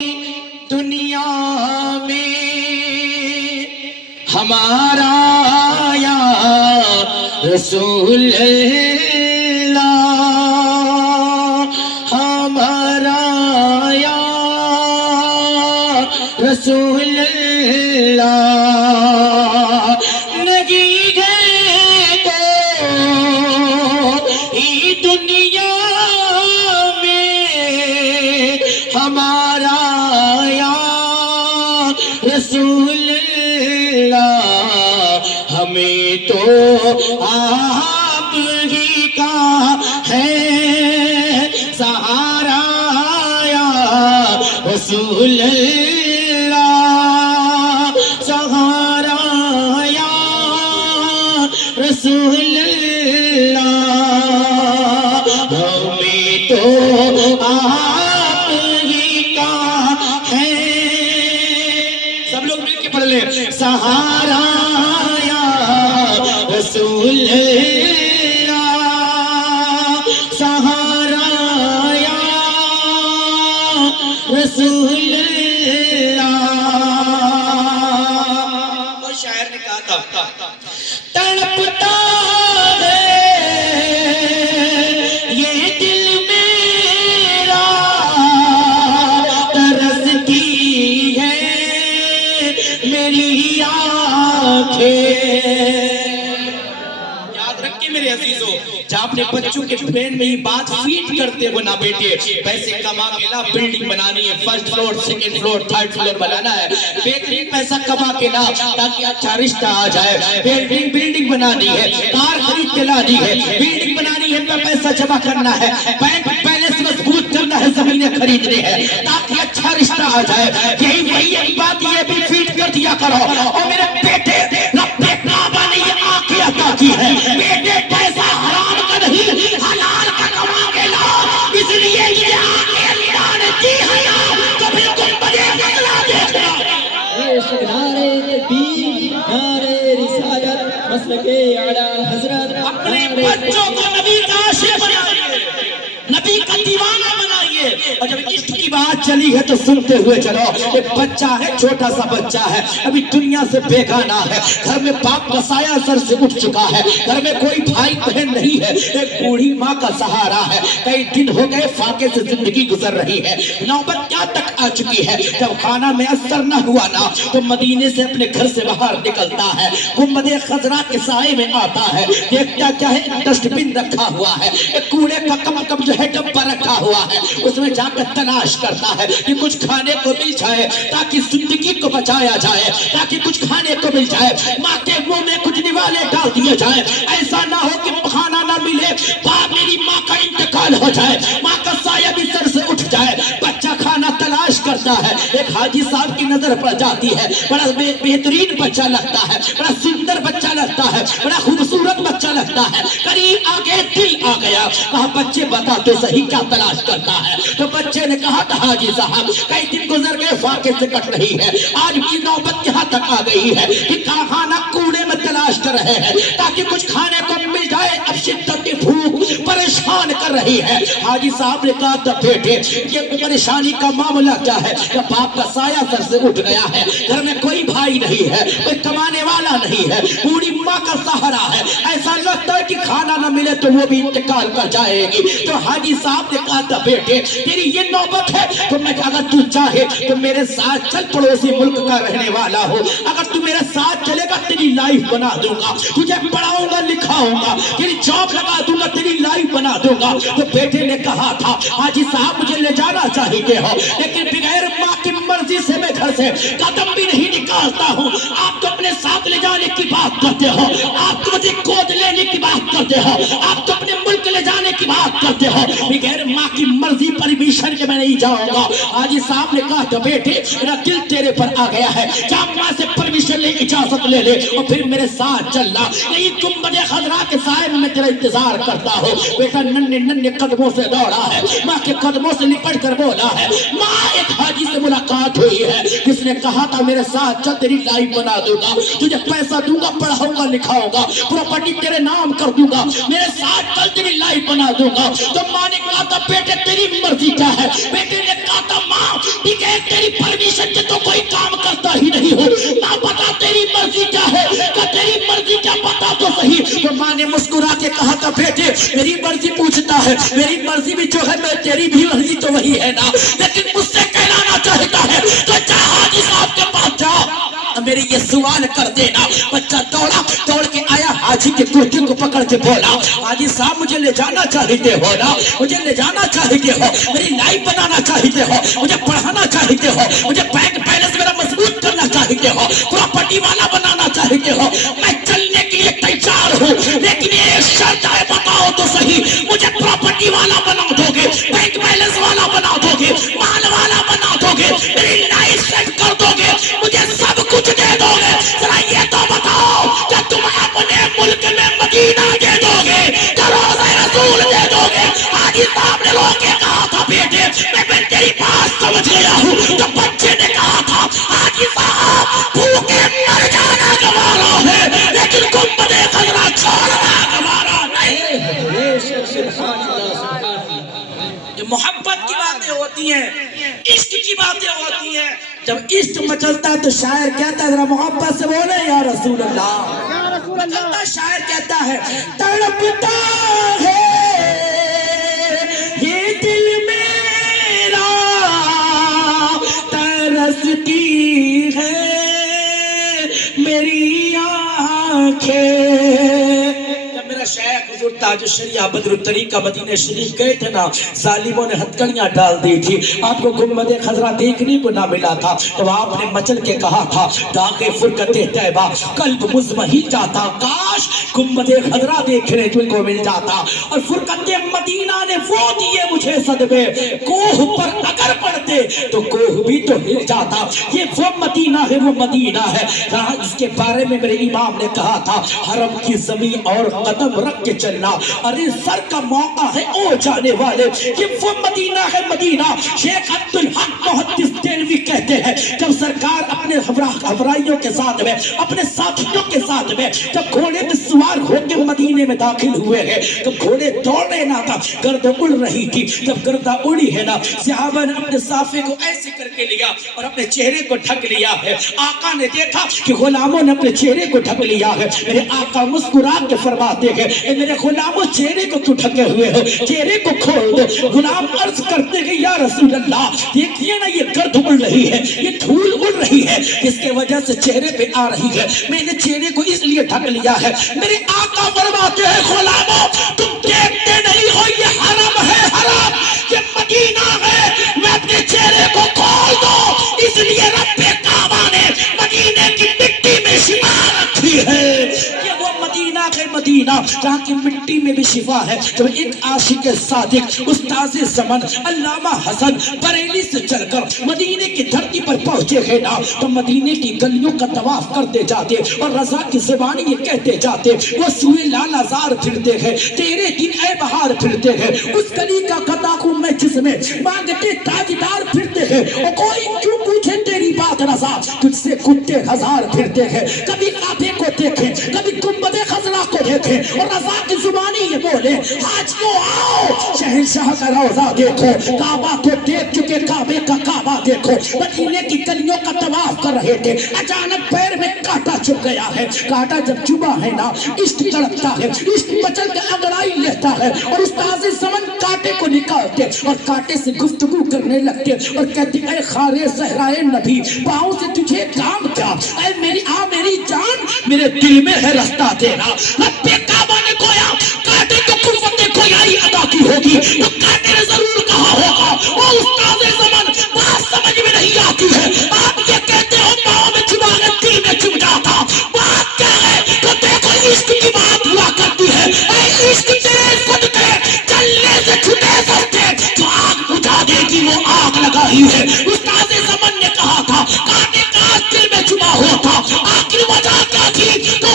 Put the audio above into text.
دنیا میں ہمارا یا رسول اللہ، ہمارا یا رسول اللہ نہیں ہے کوئی دنیا میں ہمارا یا رسول اللہ، ہمیں تو آپ ہی کا ہے سہارا یا رسول اللہ، سہارا یا رسول اللہ، ہمیں تو آپ ہی کا ہے۔ سب لوگ مل کے پڑھ لیں، سہارا یا رسول اللہ، سہارا یا رسول اللہ۔ وہ شاعر نے کہا تھا تڑپتا ہے یہ دل میرا، ترستی ہے میری آنکھیں۔ یاد رکھیں میرے عزیزو، جہاں اپنے بچوں کے برین میں ہی بات فیڈ کرتے ہو نا بیٹے، پیسے کما کے لا، بلڈنگ بنانی ہے، first floor, second floor, third floor بنانا ہے، بہترین پیسہ کما کے لا تاکہ اچھا رشتہ آ جائے، بلڈنگ بنانی ہے، کار خرید کے لانی ہے، بلڈنگ بنانی ہے، پیسہ جمع کرنا ہے، بینک بیلنس مضبوط کرنا ہے، زمینیں خریدنی ہے تاکہ اچھا رشتہ آ جائے۔ یہی وہی ایک بات یہ بھی فیڈ کر دیا کرو، اور میرے بیٹے رب کعبہ نے یہ آنکھیں عطا کی ہے، بیٹے پیسہ حرام کا نہیں حلال کا کما کے لاؤ، اس لیے یہ آنکھیں اللہ نے دی ہے نا، تو پھر تم مجھے بتلا دیکھنا۔ عشق نعرے تکبیر، نعرے رسالت، مسلک اعلیٰ حضرت۔ اپنے بچوں کو نبی کا عاشق بنائیے، نبی کا دیوانہ بنائیے، اور جب عشق کی بات چلی ہے تو سنتے ہوئے چلو۔ ایک بچہ ہے، چھوٹا سا بچہ ہے، ابھی دنیا سے بیگانہ ہے، گھر میں باپ کا سایہ سر سے اٹھ چکا ہے، گھر میں کوئی بھائی بہن نہیں ہے، ایک بوڑھی ماں کا سہارا ہے، کئی دن ہو گئے فاقے سے زندگی گزر رہی ہے، نوبت کیا تک آ چکی ہے، جب کھانا میسر نہ ہوا نا تو مدینے سے اپنے گھر سے باہر نکلتا ہے، گنبد خضرا کے سائے میں آتا ہے، دیکھتا کیا ہے، ایک ڈسٹ بن رکھا ہوا ہے، ایک کوڑے کا کم جو ہے ڈبہ رکھا ہوا ہے، اس میں جا کر تلاش کرتا ہے کہ کچھ کھانے کو مل جائے تاکہ زندگی کو بچایا جائے، تاکہ کچھ کھانے کو مل جائے، ماں کے منہ میں کچھ نوالے ڈال دیے جائیں، ایسا نہ ہو کہ کھانا نہ ملے، میری ماں کا انتقال ہو جائے، ماں کا سایہ بھی سر سے اٹھ جائے۔ بچہ کھانا تلاش کرتا ہے، ایک حاجی صاحب کی نظر پڑ جاتی ہے، بڑا بہترین بچہ لگتا ہے، بڑا سندر بچہ لگتا ہے، بڑا خوبصورت بچہ لگتا ہے، قریب آگے دل آ گیا، کہا بچے بتا تو صحیح کیا تلاش کرتا ہے؟ تو بچے نے کہا کہ حاجی صاحب کئی دن گزر گئے، فاقے سے کٹ رہی ہے، آج بھی نوبت یہاں تک آ گئی ہے کہ کھانا کوڑے میں تلاش کر رہے ہیں تاکہ کچھ کھانے کو مل جائے، اب شدت کی بھوک پریشان کر رہی ہے۔ حاجی صاحب نے کہا تھا بیٹے یہ پریشانی کا معاملہ کیا ہے؟ کہ باپ کا سایہ سر سے اٹھ گیا ہے، گھر میں کوئی بھائی نہیں ہے، کوئی کمانے والا نہیں ہے، بوڑھی ماں کا سہارا ہے، ایسا لگتا ہے کہ کھانا نہ ملے تو وہ بھی انتقال کر جائے گی۔ تو حاجی صاحب نے کہا تھا بیٹے تیری یہ نوبت ہے، تو میں اگر تو چاہے تو میرے ساتھ چل، پڑوسی ملک کا رہنے والا ہو، اگر تو میرے ساتھ چلے گا تیری لائف بنا دوں گا، تجھے پڑھاؤں گا لکھاؤں گا، تیری جاب لگا دوں گا، تیری لائف بنا دوں گا۔ تو بیٹے نے کہا تھا حاجی صاحب مجھے لے جانا چاہیے ہو، لیکن بغیر ماں کی مرضی سے میں گھر سے قدم بھی نہیں نکالتا ہوں۔ آپ تو اپنے ساتھ لے جانے کی بات کرتے ہو، آپ تو مجھے گود لینے کی بات کرتے ہو، آپ تو اپنے ملک لے جانے کی بات کرتے ہو، بغیر ماں کی مرضی پرمیشن کے میں نہیں جاؤں گا۔ حاجی صاحب نے کہا تھا بیٹے میرا دل تیرے پر آ گیا ہے، جا ماں سے پرمیشن لے، اجازت لے لے اور پھر میرے ساتھ چلنا، نہیں گنبد خضرا کے سائے میں تیرا انتظار کرتا ہوں۔ بیٹا ننھے ننھے قدموں سے دوڑا ہے، ماں کے قدموں سے لپٹ کر بولا ہے، ماں ایک حاجی سے मुलाकात हुई है, जिसने कहा था मेरे साथ चल तेरी लाइफ बना दूंगा, तुझे पैसा दूंगा, पढ़ाऊंगा लिखाऊंगा, प्रॉपर्टी तेरे नाम कर दूंगा, मेरे साथ चल तेरी लाइफ बना दूंगा। तो माँ ने कहा था बेटे तेरी मर्जी क्या है? बेटे ने कहा था माँ ठीक है तेरी परमिशन से तो कोई काम करता ही नहीं हो, माँ बता तेरी मर्जी क्या है? क्या तेरी मर्जी क्या बता तो सही। तो माँ ने मुस्कुरा के कहा था बेटे मेरी मर्जी पूछता है, मेरी मर्जी भी जो है मैं तेरी भी मर्जी तो वही है ना, लेकिन मुझसे कहलाना चाहता है तो जा हाजी साहब के पास जाओ मेरे ये सवाल कर देना। बच्चा दौड़ा, दौड़ के आया, हाजी के कुर्ते को पकड़ के बोला हाजी साहब मुझे ले जाना चाहते हो ना, मुझे ले जाना चाहते हो, मेरी लाइफ बनाना चाहते हो, मुझे पढ़ाना चाहते हो, मुझे बैंक बैलेंस मेरा मजबूत करना चाहते हो, प्रॉपर्टी वाला बनाना चाहते हो, मैं चलने के लिए तैयार हूँ, लेकिन ये शर्त है बताओ तो सही मुझे प्रॉपर्टी वाला बना दोगे, बैंक बैलेंस वाला बना दोगे, माल वाला बना दोगे, मेरी लाइफ सेट कर दोगे, मुझे सब कुछ दे दोगे? जरा ये तो बताओ क्या तुम अपने मुल्क में मदीना दे दोगे, क्या रोज़ा रसूल दे दोगे? हाजी साहब ने लोग कहा था बेटे मैं तेरी बात समझ गया हूँ। तो बच्चे ने कहा था हाजी साहब भूखे मर जाना गवारा है, लेकिन गुंबदे खजरा छोड़ना गवारा नहीं। ये मोहब्बत की बातें होती हैं, इश्क की बातें होती हैं। जब इश्क मचलता है तो शायर कहता है जरा मोहब्बत से बोले या रसूल अल्लाह। मचलता शायर कहता है तड़पता है ये दिल मेरा, तरसती है मेरी आँखें। शेख हुजूर ताज शरिया बदरुल तरीका मदीने शरीफ गए थे ना, जालिमों ने हथकड़ियां डाल दी थी, आपको गुंबदे खजरा देखने को ना मिला था, तो आपने मचल के कहा था दागे फुरकते तैबा कल्ब मुज़महिल जाता, काश गुंबदे खजरा देखने तुमको मिल जाता। और फुरकते मदीना ने वो दिए मुझे सदमे, कोह पर अगर पड़ते तो कोह भी तो हिल जाता। ये वो मदीना है, वो मदीना है जहाँ इसके बारे में मेरे इमाम ने कहा था हरम की जमीन और कदम रख के चलना, अरे सर का मौका है ओ जाने वाले, ये वो मदीना है मदीना। शेख अब्दुल हक मुहद्दिस देलवी कहते हैं जब सरकार अपने हमराइयों के साथ में, अपने साथियों के साथ में जब घोड़े में सवार होकर मदीने में दाखिल हुए हैं, तो घोड़े दौड़ रहे ना था, गर्द उड़ रही थी। जब गर्दा उड़ी है ना, सहाबा ने अपने साफे को ऐसे करके लिया और अपने चेहरे को ढक लिया है। आका ने देखा कि गुलामों ने अपने चेहरे को ढक लिया है, मेरे आका मुस्कुरा के फरमाते हैं मेरे गुलामों चेहरे को क्यों ढके हुए हो, चेहरे को खोल दो। गुलाम अर्ज करते हैं या रसूल अल्लाह देखिए ना ये गर्द उड़ रही है, ये धूल उड़ रही है, इसके वजह से चेहरे पे आ रही है, मैंने चेहरे को इसलिए ढक लिया है। मेरे आका फरमाते हैं गुलामों तुम देखते नहीं हो ये हरम है, हरम ये मदीना है, मैं अपने चेहरे को खोल दो इसलिए रब्बे काबा ने मदीने की मिट्टी में शिफा रखी है। ये वो मदीना के मदीना जहाँ की मिट्टी में भी शिफा है। जब एक आशिक सादिक उस्ताद ज़मान अल्लामा हसन बरेली से चलकर मदीने की धरती पर पहुंचे हैं ना, तो मदीने की गलियों का तवाफ करते जाते और रजा की ज़बानी ये कहते जाते, वो सुए लालाजार फिरते हैं तेरे दिन ऐ बहार फिरते हैं, उस गली का कता हूँ मैं जिसमें मांगते ताजदार फिरते हैं, और कोई क्यों पूछे तेरी बात रजा तुझसे कुत्ते हजार फिरते हैं। कभी काबे को देखे, कभी गुंबदे खजरा को देखे, और रजा की जुबानी ये बोले आज को आओ शहंशाह का रोजा देखो, काबा को देख चुके काबे का काबा देखो। मदीने की गलियों का तवाफ कर रहे थे, अचानक पैर में कांटा चुभ गया है। कांटा जब चुभा है ना, इश्क तड़पता है, इश्क मचल के अंगड़ाई लेता है, और उस्ताद ज़मान कांटे को निकालते और कांटे से गुफ्तगू करने लगते और कहते ऐ खारे सहराए नबी पाँव से तुझे काम क्या, ऐ मेरी जान मेरे दिल में है रास्ता तेरा। रब्बे काबा ने गोया कांटे को कुव्वत गोयाई अदा की होगी, तो कांटे ने जरूर कहा होगा ओ उस्ताद ज़मान बात समझ में नहीं आती है, आप ये कहते हो पाँव में चुभा है दिल में चुभ जाता, बात क्या है? तो देखो इश्क की बात हुआ करती है, ऐ इश्क तेरे सदके चलने से छुटे सस्ते, जो आग बुझा देगी वो आग लगाई है। उस्ताद ज़मान ने कहा था कांटे का दिल में चुभा होता, आखिर वजह क्या थी? तो